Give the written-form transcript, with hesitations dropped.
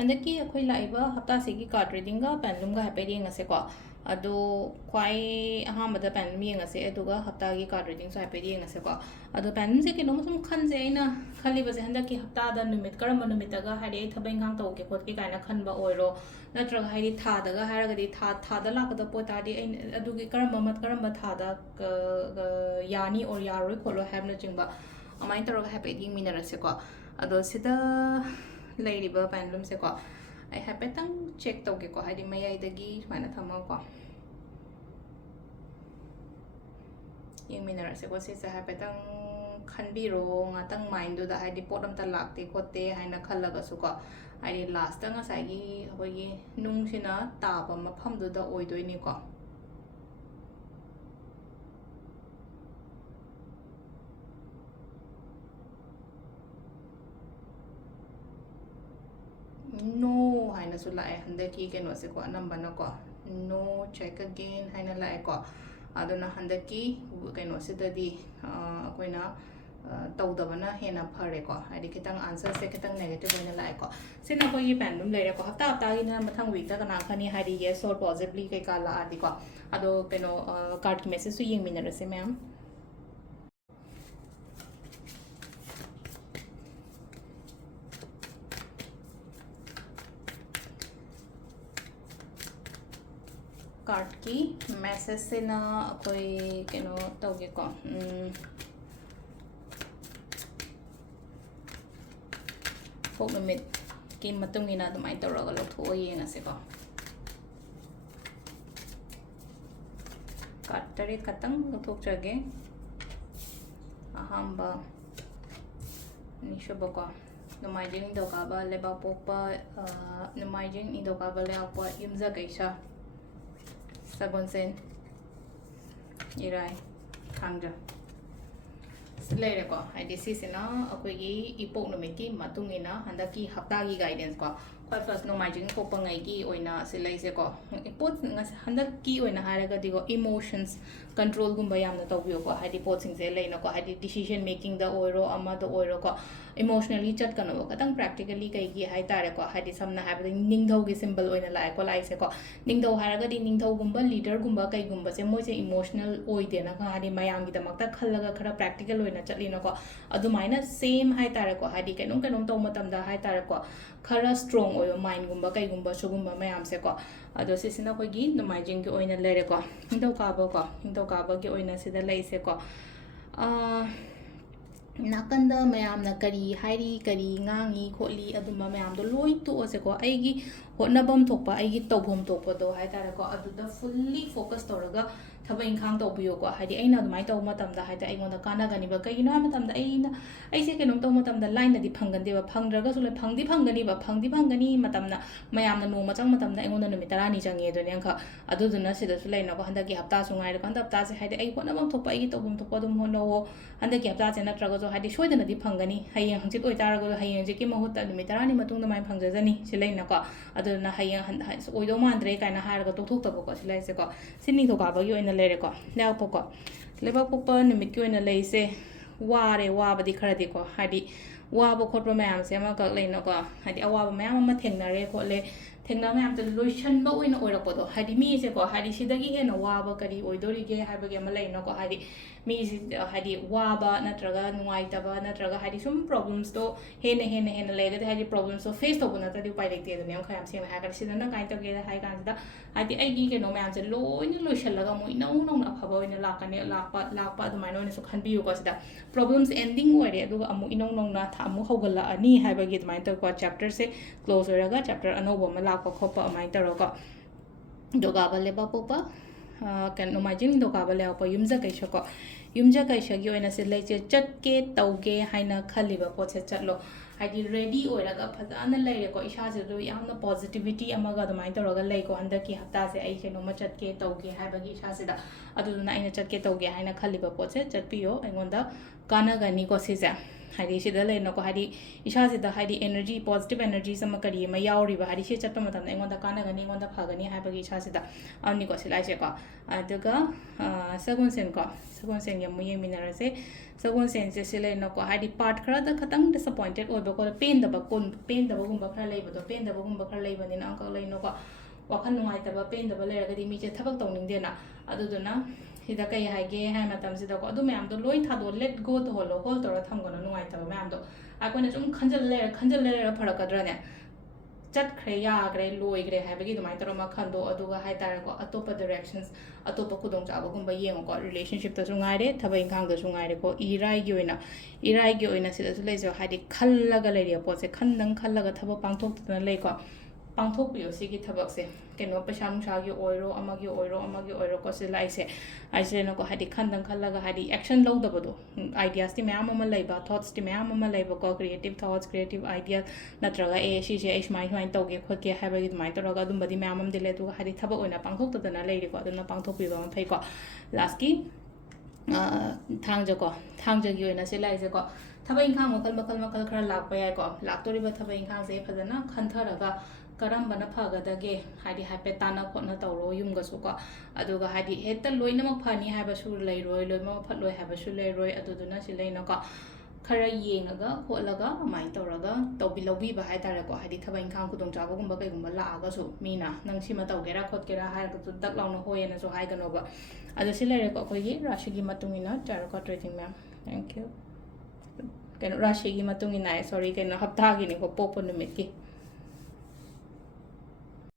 Handaki akhoi laiba hafta sigi card reading ga pendulum ga happy ring ase ko ado kwai ahamada pendulum yeng ase aduga hafta gi card reading so happy ring ase ko ado pendulum se kino sum khan je aina khali ba je handaki hafta da numit karam numit ga hari thabai ngang to ke khot ki kaina khan ba oiro natra hari tha da ga har ga di tha da la ka da pota di adugi karam ba tha da yani or yaroi kholo have na jingba amai taro ga happy ring minara se ko ado sida ꯂꯩꯔꯤꯕ ꯄꯦꯟꯗꯨꯂꯝꯁꯦꯀꯣ ꯑꯩ ꯍꯥꯏꯐꯦꯠꯇꯪ check ꯇꯧꯒꯦꯀꯣ ꯍꯥꯏꯗꯤ ꯃꯌꯥꯏꯗꯒꯤ ꯁꯨꯃꯥꯏꯅ ꯊꯝꯃꯒꯀꯣ ꯌꯦꯡꯃꯤꯟꯅꯔꯁꯦꯀꯣ ꯁꯤꯁꯦ ꯍꯥꯏꯐꯦꯠꯇꯪ ꯈꯟꯕꯤꯔꯣ ꯉꯥꯛꯇꯪ ꯃꯥꯏꯟꯗꯨꯗ ꯍꯥꯏꯗꯤ ꯄꯣꯠ ꯑꯝꯇ ꯂꯥꯛꯇꯦ ꯈꯣꯠꯇꯦ ꯍꯥꯏꯅ ꯈꯜꯂꯒꯁꯨꯀꯣ ꯍꯥꯏꯗꯤ ꯂꯥꯁꯇ ꯉꯁꯥꯏꯒꯤ ꯑꯩꯈꯣꯏꯒꯤ ꯅꯨꯡꯁꯤꯅ ꯇꯥꯕ ꯃꯐꯝꯗꯨꯗ ꯑꯣꯏꯗꯣꯏꯅꯤꯀꯣ no hainasu lae handaki kenose ko anambana ko no check again haina lae ko aduna handaki kenose dadi akoina tawdabana hena phare ko hadi kitang answer se kitang negative haina lae ko sina ko yi pendulum leire ko hafta hafta gi na mathang week ta kana khani hadi yes or possibly kai kala adi ko ado keno card ki message su yeng minara se ma'am card की message से ना कोई केनो तौगे को फोक मिट की मतुंग इना दुमाई तौरगा लौथो येंगसे को कार्ड तरे खतंग लौथोकजगे अहंबा निशबो को नुमाइजिंग दोकाबा लेबा पोपा नुमाइजिंग इदोकाबा लेआपा युमजा कैसा Sagonsen Irai Kangja Later ko I this na akogi ipok numiki matungina handaki haptagi guidance ko Quite first no margin ko pangaigi oina silai se ko ipot handaki oina haraga digo emotions control gumba yamna tawbiyo ko hadi pot sing se leina ko hadi decision making the oiro ama the oiro ko emotionally chat kanu ko katang practically kai gi hai tare ko hadi samna ha bada ningthau gi symbol oina lai ko lai se ko ningthau haraga di ningthau gumba leader gumba kai gumba se moi se emotional oide na ka hadi mayam gi damakta khallaga khara practical oina chatlina ko adumaina same hai tare ko hadi kenom taw matam da hai tare ko khara strong oyo mind gumba kai gumba sugumba mayam se ko ado se sina ko gi nomaijing gi oina lere ko hingdau ka ba gi oina sida lai se ko nakanda mayam na kari hairi kari ngangi kholi aduma mayam do loi to ase ko aigi hotnabam thokpa aigi tawbom thokpa do hai tare ko aduda fully focus toraga thaba inkhang tawbiyo ko hadi aina adumai taw matam da haida aingonda kana gani ba kai no matam da aina aise kenom taw matam da line na di phangande ba phangdraga sule phangdi phangani matam na mayam na no machang matam da aingonda numi tarani jange do ne kha aduduna sida su laina ko handaki hafta su ngai kan hafta se haida ai hotnabam thokpa aigi tawbom thokpa dum hono handaki hafta se natraga so hadi soidana di phangani hayeng hangchit oi tarago hayeng je ki mahutta numi tarani matung da mai phangjajani silaina ko aduna hayeng oido mandre kaina haraga tothok tabo ko silai se ko sinning to ka ba gi oina lere ko now poko leba popa numit ki oina leise ware wabadi kharadi ko hadi waba khotpa mayam se ma kak leina ko hadi awaba mayam ma thengnare ko le thengna mayam te lotion ba oina oirakpo do hadi mi se ko hadi sidagi hena waba kari oidori ge habage ma leina ko hadi mi hadi waba natraga nuai taba natraga hadi sum problems to hena lega hadi problems so face to buna ta di pai lekte do ne khayam se ma ha sidana kain to ge hai kan da hadi ai gi ke no mayam se loina lotion laga mo ina no na phaba oina lakane lakpa adumai no ne so khan biu ko sida problems ending ore adu amu ina no na tha amu hogala ani habage adumai to ko chapter se close oraga chapter anobo ma lakpa khopa amai to ro ko doga bale ba popa kan no majing doga bale apa yumja kai shako yumja kai shagi oina se lai che chatke tauge haina khaliba poche chatlo hadi ready oiraga phajana leire ko isha se do yamna positivity amaga adumai toroga lei ko handaki hafta se ai keno ma chatke tauge haibagi isha se da aduna aina chatke tauge haina khaliba poche chatpiyo aingonda kana gani ko se ja ꯍꯥꯏꯗꯤ ꯁꯤꯗ ꯂꯩꯅꯀꯣ ꯍꯥꯏꯗꯤ ꯏꯁꯥꯁꯤꯗ ꯍꯥꯏꯗꯤ energy ꯄꯣꯖꯤꯇꯤꯕ ꯑꯦꯅꯔꯖꯤꯁ ꯑꯃ ꯀꯔꯤ ꯑꯃ ꯌꯥꯎꯔꯤꯕ ꯍꯥꯏꯗꯤ ꯁꯤ ꯆꯠꯄ ꯃꯇꯝꯗ ꯑꯩꯉꯣꯟꯗ ꯀꯥꯟꯅꯒꯅꯤ ꯑꯩꯉꯣꯟꯗ ꯐꯒꯅꯤ ꯍꯥꯏꯕꯒꯤ ꯏꯁꯥꯁꯤꯗ ꯑꯃꯅꯤꯀꯣ ꯁꯤꯂꯥꯏꯁꯦꯀꯣ ꯑꯗꯨꯒ ꯁꯒꯣꯜꯁꯦꯟꯀꯣ ꯁꯒꯣꯜꯁꯦꯟꯒꯤ ꯑꯃꯨꯛ ꯌꯦꯡꯃꯤꯟꯅꯔꯁꯦ ꯁꯒꯣꯜꯁꯦꯟꯁꯦ ꯁꯤ ꯂꯩꯅꯀꯣ ꯍꯥꯏꯗꯤ ꯄꯥꯔꯠ ꯈꯔꯗ ꯈꯇꯪ ꯗꯤꯁꯑꯄꯣꯏꯟꯇꯦꯗ ꯑꯣꯏꯕꯀꯣ ꯄꯦꯟꯗꯕꯒꯨꯝꯕ ꯈꯔ ꯂꯩꯕꯗꯣ ꯄꯦꯟꯗꯕꯒꯨꯝꯕ ꯈꯔ ꯂꯩꯕꯅꯤꯅ ꯑꯪꯀꯜ ꯂꯩꯅꯀꯣ ꯋꯥꯈꯜ ꯅꯨꯡꯉꯥꯏꯇꯕ ꯄꯦꯟꯗꯕ ꯂꯩꯔꯒꯗꯤ ꯃꯤꯁꯦ ꯊꯕꯛ ꯇꯧꯅꯤꯡꯗꯦꯅ ꯑꯗꯨꯗꯨꯅ ꯁꯤꯗ ꯀꯩ ꯍꯥꯏꯒꯦ ꯍꯥꯏ ꯃꯇꯝꯁꯤꯗꯀꯣ ꯑꯗꯨ ꯃꯌꯥꯝꯗꯣ ꯂꯣꯏ ꯊꯥꯗꯣꯛꯑꯣ ꯂꯦꯠ ꯒꯣ ꯇꯧꯍꯜꯂꯣ ꯍꯣꯜ ꯇꯧꯔ ꯊꯝꯒꯅꯣ ꯅꯨꯡꯉꯥꯏꯇꯕ ꯃꯌꯥꯝꯗꯣ ꯑꯩꯈꯣꯏꯅ ꯁꯨꯝ ꯈꯟꯖꯜ ꯂꯩꯔ ꯐꯔꯛꯀꯗ꯭ꯔꯅꯦ ꯆꯠꯈ꯭ꯔꯦ ꯌꯥꯈ꯭ꯔꯦ ꯂꯣꯏꯈ꯭ꯔꯦ ꯍꯥꯏꯕꯒꯤ ꯑꯗꯨꯃꯥꯏꯅ ꯇꯧꯔ ꯑꯃ ꯈꯟꯗꯣ ꯑꯗꯨꯒ ꯍꯥꯏꯇꯥꯔꯦꯀꯣ ꯑꯇꯣꯞꯄ ꯗꯤꯔꯦꯛꯁꯟꯁ ꯑꯇꯣꯞꯄ ꯈꯨꯗꯣꯡꯆꯥꯕꯒꯨꯝꯕ ꯌꯦꯡꯉꯣꯀꯣ ꯔꯤꯂꯦꯁꯟꯁꯤꯞꯇꯁꯨ ꯉꯥꯏꯔꯦ ꯊꯕꯛ ꯏꯪꯈꯥꯡꯗꯁꯨ ꯉꯥꯏꯔꯦꯀꯣ ꯏꯔꯥꯏꯒꯤ ꯑꯣꯏꯅ ꯁꯤꯗꯁꯨ ꯂꯩꯖꯕ ꯍꯥꯏꯗꯤ ꯈꯜꯂꯒ ꯂꯩꯔꯤꯕ ꯄꯣꯠꯁꯦ ꯈꯟꯗꯪ ꯈꯜꯂꯒ ꯊꯕꯛ ꯄꯥꯡꯊꯣꯛꯇꯗꯅ ꯂꯩꯀꯣ ꯄꯥꯡꯊꯣꯛꯄꯤꯌꯣ ꯁꯤꯒꯤ ꯊꯕꯛꯁꯦ ꯀꯩꯅꯣ ꯄꯩꯁꯥ ꯅꯨꯡꯁꯥꯒꯤ ꯑꯣꯏꯔꯣ ꯑꯃꯒꯤ ꯑꯣꯏꯔꯣꯀꯣ ꯁꯤ ꯂꯥꯛꯏꯁꯦ ꯑꯩꯁꯤꯅꯀꯣ ꯍꯥꯏꯗꯤ ꯈꯟꯗꯪ ꯈꯜꯂꯒ ꯍꯥꯏꯗꯤ ꯑꯦꯛꯁꯟ ꯂꯧꯗꯕꯗꯣ ꯑꯥꯏꯗꯤꯌꯥꯁꯇꯤ ꯃꯌꯥꯝ ꯑꯃ ꯂꯩꯕ ꯊꯣꯠꯁꯇꯤ ꯃꯌꯥꯝ ꯑꯃ ꯂꯩꯕꯀꯣ ꯀ꯭रिꯌꯦꯇꯤꯞ ꯊꯣꯠꯁ ꯀ꯭रिꯌꯦꯇꯤꯞ ꯑꯥꯏꯗꯤꯌꯥ ꯅꯠꯇ꯭ꯔꯒ ꯁꯤꯁꯦ ꯑꯩ ꯁꯨꯃꯥꯏꯅ ꯇꯧꯒꯦ ꯈꯣꯠꯀꯦ ꯍꯥꯏꯕꯒꯤ ꯑꯗꯨꯃꯥꯏꯅ ꯇꯧꯔꯒ ꯑꯗꯨꯝꯕꯗꯤ ꯃꯌꯥꯝ ꯑꯃꯗꯤ ꯂꯩ ꯑꯗꯨꯒ ꯍꯥꯏꯗꯤ ꯊꯕꯛ ꯑꯣꯏꯅ ꯄꯥꯡꯊꯣꯛꯇꯗꯅ ꯂꯩꯔꯤꯀꯣ ꯑꯗꯨꯅ ꯄꯥꯡꯊꯣꯛꯄꯤꯕ ꯑꯃ ꯐꯩꯀꯣ ꯂꯥꯁꯀꯤ ꯊꯥꯡꯖꯒꯤ ꯑꯣꯏꯅ ꯁꯤ ꯂꯥꯛꯏꯁꯦꯀꯣ ꯊꯕꯛ ꯏꯪꯈꯥꯡ ꯃꯈꯜ ꯈꯔ ꯂꯥꯛꯄ ꯌꯥꯏꯀꯣ ꯂꯥꯛꯇꯣꯔꯤꯕ ꯊꯕꯛ ꯏꯪꯈꯥꯡꯁꯦ ꯐꯖꯅ ꯈꯟꯊꯔꯒ ꯀꯔꯝꯕꯅ ꯐꯒꯗꯒꯦ ꯍꯥꯏꯗꯤ ꯍꯥꯏꯐꯦꯠ ꯇꯥꯟꯅ ꯈꯣꯠꯅ ꯇꯧꯔꯣ ꯌꯨꯝꯒꯁꯨꯀꯣ ꯑꯗꯨꯒ ꯍꯥꯏꯗꯤ ꯍꯦꯛꯇ ꯂꯣꯏꯅꯃꯛ ꯐꯅꯤ ꯍꯥꯏꯕꯁꯨ ꯂꯩꯔꯣꯏ ꯂꯣꯏꯅꯃꯛ ꯐꯠꯂꯣꯏ ꯍꯥꯏꯕꯁꯨ ꯂꯩꯔꯣꯏ ꯑꯗꯨꯗꯨꯅ ꯁꯤ ꯂꯩꯅꯀꯣ ꯈꯔ ꯌꯦꯡꯉꯒ ꯈꯣꯠꯂꯒ ꯑꯗꯨꯃꯥꯏꯅ ꯇꯧꯔꯒ ꯂꯧꯕꯤꯕ ꯍꯥꯏꯇꯥꯔꯦꯀꯣ ꯍꯥꯏꯗꯤ ꯊꯕꯛ ꯏꯪꯈꯥꯡ ꯈꯨꯗꯣꯡꯆꯥꯕꯒꯨꯝꯕ ꯀꯩꯒꯨꯝꯕ ꯂꯥꯛꯑꯒꯁꯨ ꯃꯤꯅ ꯅꯪ ꯁꯤꯃ ꯇꯧꯒꯦꯔꯥ ꯈꯣꯠꯀꯦꯔꯥ ꯍꯥꯏꯔꯒꯁꯨ ꯗꯛ ꯂꯥꯎꯅ ꯍꯣꯏꯌꯦꯅꯁꯨ ꯍꯥꯏꯒꯅꯣꯕ ꯑꯗꯣ ꯁꯤ ꯂꯩꯔꯦꯀꯣ ꯑꯩꯈꯣꯏꯒꯤ ꯔꯥಶꯤꯒꯤ ꯃꯇꯨꯡ ꯏꯟꯅ ꯇꯦꯔꯣꯀꯣ ꯇ꯭ꯔꯦꯗꯤꯡ ꯃꯌꯥꯝ ꯊꯦꯡꯛ ꯌꯨ ꯀꯩꯅꯣ ꯔꯥಶꯤꯒꯤ ꯃꯇꯨꯡ ꯏꯟꯅ ꯁꯣꯔꯤ ꯀꯩꯅꯣ ꯍꯞꯇꯥꯒꯤꯅꯤꯀꯣ ꯄꯣꯛꯄ ꯅꯨꯃꯤꯠꯀꯤ